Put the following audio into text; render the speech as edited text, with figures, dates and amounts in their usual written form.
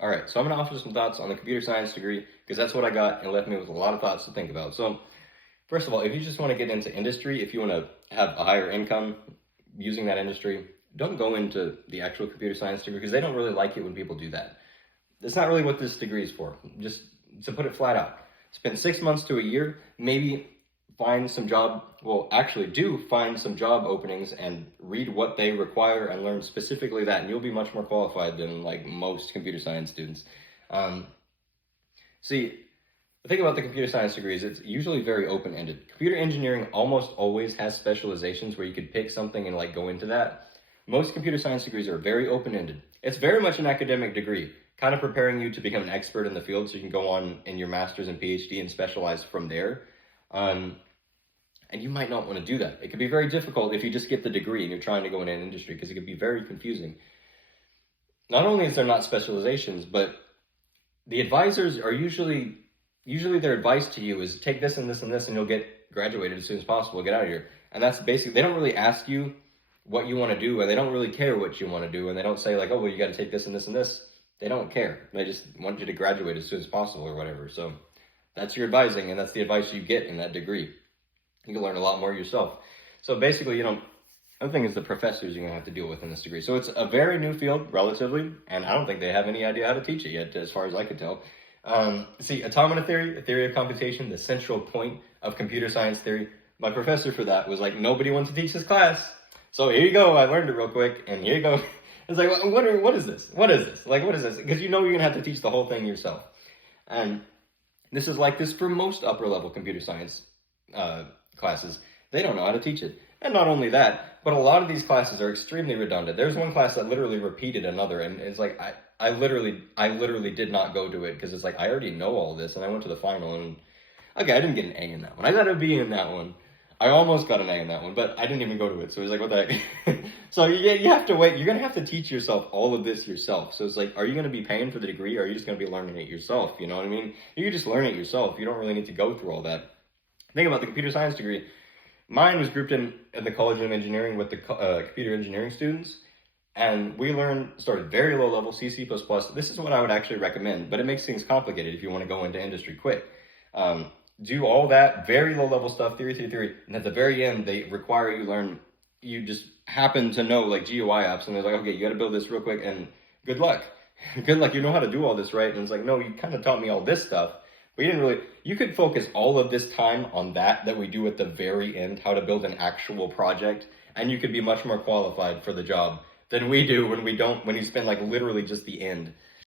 All right, so I'm going to offer some thoughts on the computer science degree because that's what I got and left me with a lot of thoughts to think about. So, first of all, if you just want to get into industry, if you want to have a higher income using that industry, don't go into the actual computer science degree because they don't really like it when people do that. That's not really what this degree is for. Just to put it flat out, spend 6 months to a year, maybe find some job, well, actually do find some job openings and read what they require and learn specifically that, and you'll be much more qualified than like most computer science students. Um, See, the thing about the computer science degrees, it's usually very open-ended. Computer engineering almost always has specializations where you could pick something and like go into that. Most computer science degrees are very open-ended. It's very much an academic degree, kind of preparing you to become an expert in the field so you can go on in your master's and PhD and specialize from there. And you might not want to do that. It could be very difficult if you just get the degree and you're trying to go in an industry because it could be very confusing. Not only is there not specializations, but the advisors are usually their advice to you is take this and this and this and you'll get graduated as soon as possible, get out of here. And that's basically, they don't really ask you what you want to do, and they don't really care what you want to do, and they don't say like, oh, well, you got to take this and this and this. They don't care. They just want you to graduate as soon as possible or whatever. So that's your advising, and that's the advice you get in that degree. You can learn a lot more yourself. So basically, other thing is the professors you're going to have to deal with in this degree. So it's a very new field, relatively, and I don't think they have any idea how to teach it yet, as far as I could tell. See, automata theory, a theory of computation, the central point of computer science theory. My professor for that was like, nobody wants to teach this class. So here you go, I learned it real quick, and here you go. It's like, what is this? What is this? Like, what is this? Because you're going to have to teach the whole thing yourself. And this is like this for most upper level computer science classes. They don't know how to teach it. And not only that, but a lot of these classes are extremely redundant. There's one class that literally repeated another, and it's like, I literally did not go to it because it's like, I already know all this, and I went to the final, and okay, I didn't get an A in that one. I got a B in that one. I almost got an A in that one, but I didn't even go to it. So it was like, what the heck? So you have to wait. You're going to have to teach yourself all of this yourself. So it's like, are you going to be paying for the degree, or are you just going to be learning it yourself? You know what I mean? You can just learn it yourself. You don't really need to go through all that. Think about the computer science degree. Mine was grouped in at the College of Engineering with the computer engineering students. And we started very low level, C, C++. This is what I would actually recommend, but it makes things complicated if you want to go into industry quick. Do all that very low level stuff, theory, and at the very end, they require you just happen to know like GUI apps, and they're like, okay, you got to build this real quick, and good luck. Good luck, you know how to do all this, right? And it's like, no, you kind of taught me all this stuff, but you could focus all of this time on that we do at the very end, how to build an actual project, and you could be much more qualified for the job than we do when you spend like literally just the end.